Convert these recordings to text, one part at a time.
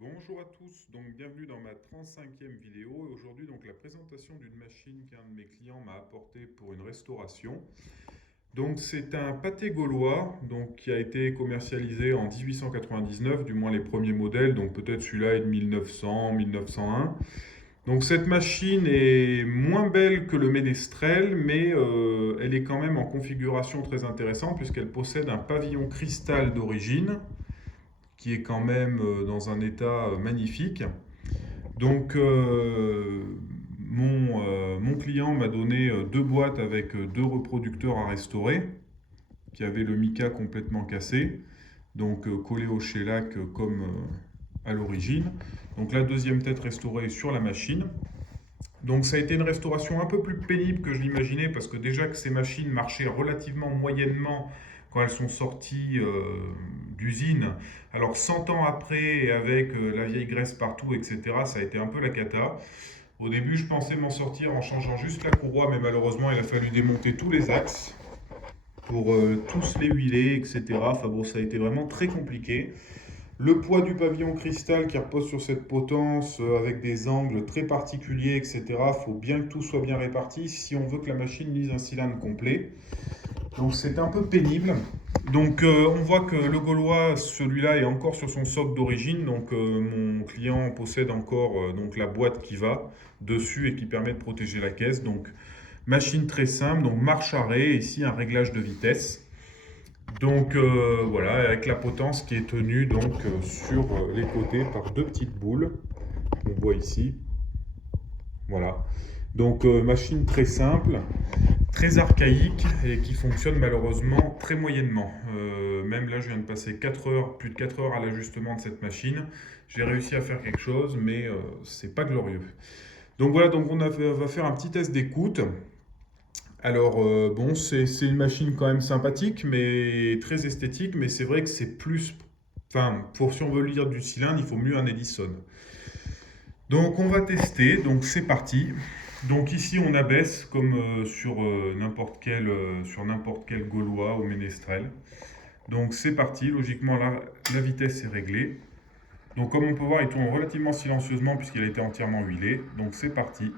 Bonjour à tous, donc bienvenue dans ma 35e vidéo et aujourd'hui donc la présentation d'une machine qu'un de mes clients m'a apportée pour une restauration. Donc c'est un pâté gaulois donc, qui a été commercialisé en 1899, du moins les premiers modèles, donc peut-être celui-là est de 1900, 1901. Donc cette machine est moins belle que le ménestrel, mais elle est quand même en configuration très intéressante puisqu'elle possède un pavillon cristal d'origine qui est quand même dans un état magnifique. Donc, mon client m'a donné deux boîtes avec deux reproducteurs à restaurer, qui avaient le mica complètement cassé, donc collé au shellac comme à l'origine. Donc la deuxième tête restaurée est sur la machine. Donc ça a été une restauration un peu plus pénible que je l'imaginais, parce que déjà que ces machines marchaient relativement moyennement quand elles sont sorties d'usine. Alors 100 ans après, et avec la vieille graisse partout, etc., ça a été un peu la cata. Au début, je pensais m'en sortir en changeant juste la courroie, mais malheureusement, il a fallu démonter tous les axes pour tous les huiler, etc. Enfin bon, ça a été vraiment très compliqué. Le poids du pavillon cristal qui repose sur cette potence avec des angles très particuliers, etc. Il faut bien que tout soit bien réparti si on veut que la machine lise un cylindre complet. Donc c'est un peu pénible. Donc on voit que le Gaulois, celui-là est encore sur son socle d'origine. Donc mon client possède encore donc la boîte qui va dessus et qui permet de protéger la caisse. Donc machine très simple, donc marche arrêt, ici un réglage de vitesse. Donc voilà, avec la potence qui est tenue donc sur les côtés par deux petites boules qu'on voit ici. Voilà. Donc machine très simple, très archaïque et qui fonctionne malheureusement très moyennement. Même là, je viens de passer 4 heures, plus de 4 heures à l'ajustement de cette machine. J'ai réussi à faire quelque chose, mais c'est pas glorieux. Donc voilà, donc va faire un petit test d'écoute. Alors, bon, c'est une machine quand même sympathique, mais très esthétique, mais c'est vrai que c'est plus. Enfin, pour si on veut lire du cylindre, il faut mieux un Edison. Donc, on va tester, donc c'est parti. Donc, ici, on abaisse comme sur n'importe quel Gaulois ou Ménestrel. Donc, c'est parti. Logiquement, là, la vitesse est réglée. Donc, comme on peut voir, il tourne relativement silencieusement puisqu'il a été entièrement huilé. Donc, c'est parti.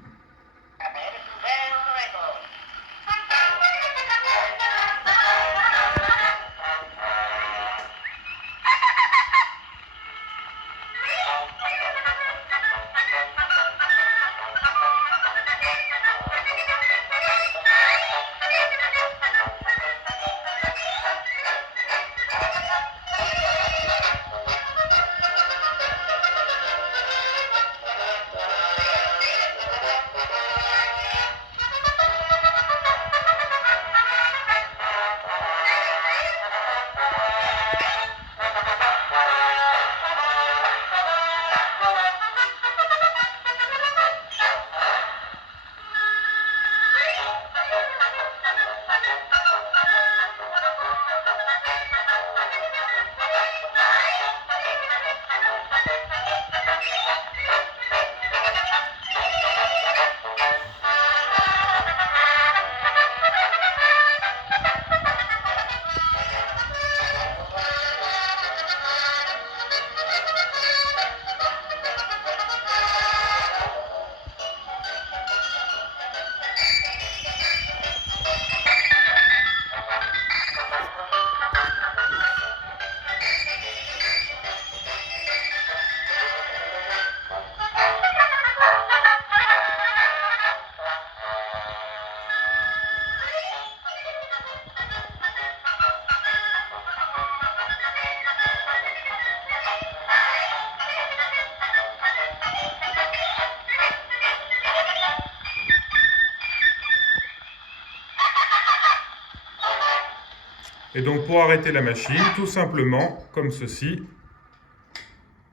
Et donc, pour arrêter la machine, tout simplement, comme ceci.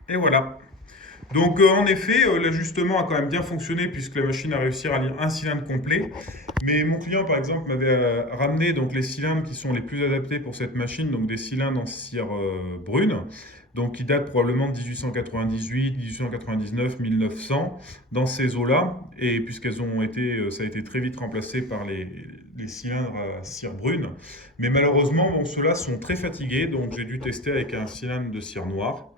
Et voilà. Donc en effet, l'ajustement a quand même bien fonctionné puisque la machine a réussi à lire un cylindre complet. Mais mon client, par exemple, m'avait ramené donc les cylindres qui sont les plus adaptés pour cette machine, donc des cylindres en cire brune, donc qui datent probablement de 1898, 1899, 1900, dans ces eaux-là. Et puisqu'elles ont été, ça a été très vite remplacé par les cylindres à cire brune. Mais malheureusement, bon, ceux-là sont très fatigués, donc j'ai dû tester avec un cylindre de cire noire.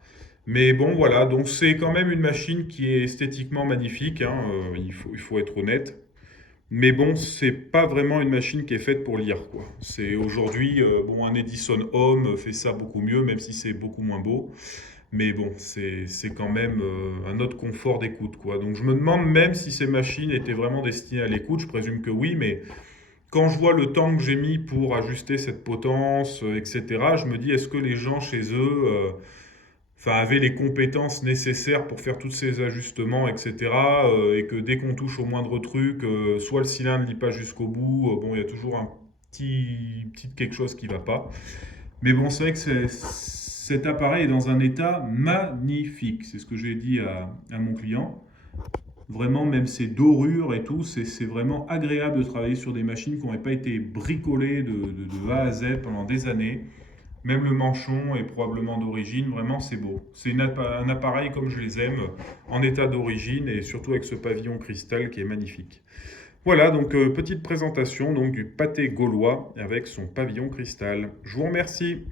Mais bon, voilà, donc c'est quand même une machine qui est esthétiquement magnifique, hein, il faut être honnête. Mais bon, c'est pas vraiment une machine qui est faite pour lire, quoi. C'est aujourd'hui, bon, un Edison Home fait ça beaucoup mieux, même si c'est beaucoup moins beau. Mais bon, c'est quand même un autre confort d'écoute, quoi. Donc je me demande même si ces machines étaient vraiment destinées à l'écoute. Je présume que oui, mais quand je vois le temps que j'ai mis pour ajuster cette potence, etc., je me dis, est-ce que les gens chez eux, enfin, avaient les compétences nécessaires pour faire tous ces ajustements, etc., et que dès qu'on touche au moindre truc, soit le cylindre ne lit pas jusqu'au bout, bon, il y a toujours un petit quelque chose qui va pas. Mais bon, c'est vrai que cet appareil est dans un état magnifique. C'est ce que j'ai dit à mon client. Vraiment, même ces dorures et tout, c'est vraiment agréable de travailler sur des machines qui n'auraient pas été bricolées de A à Z pendant des années. Même le manchon est probablement d'origine. Vraiment, c'est beau. C'est un appareil comme je les aime, en état d'origine et surtout avec ce pavillon cristal qui est magnifique. Voilà, donc petite présentation donc, du pâté gaulois avec son pavillon cristal. Je vous remercie.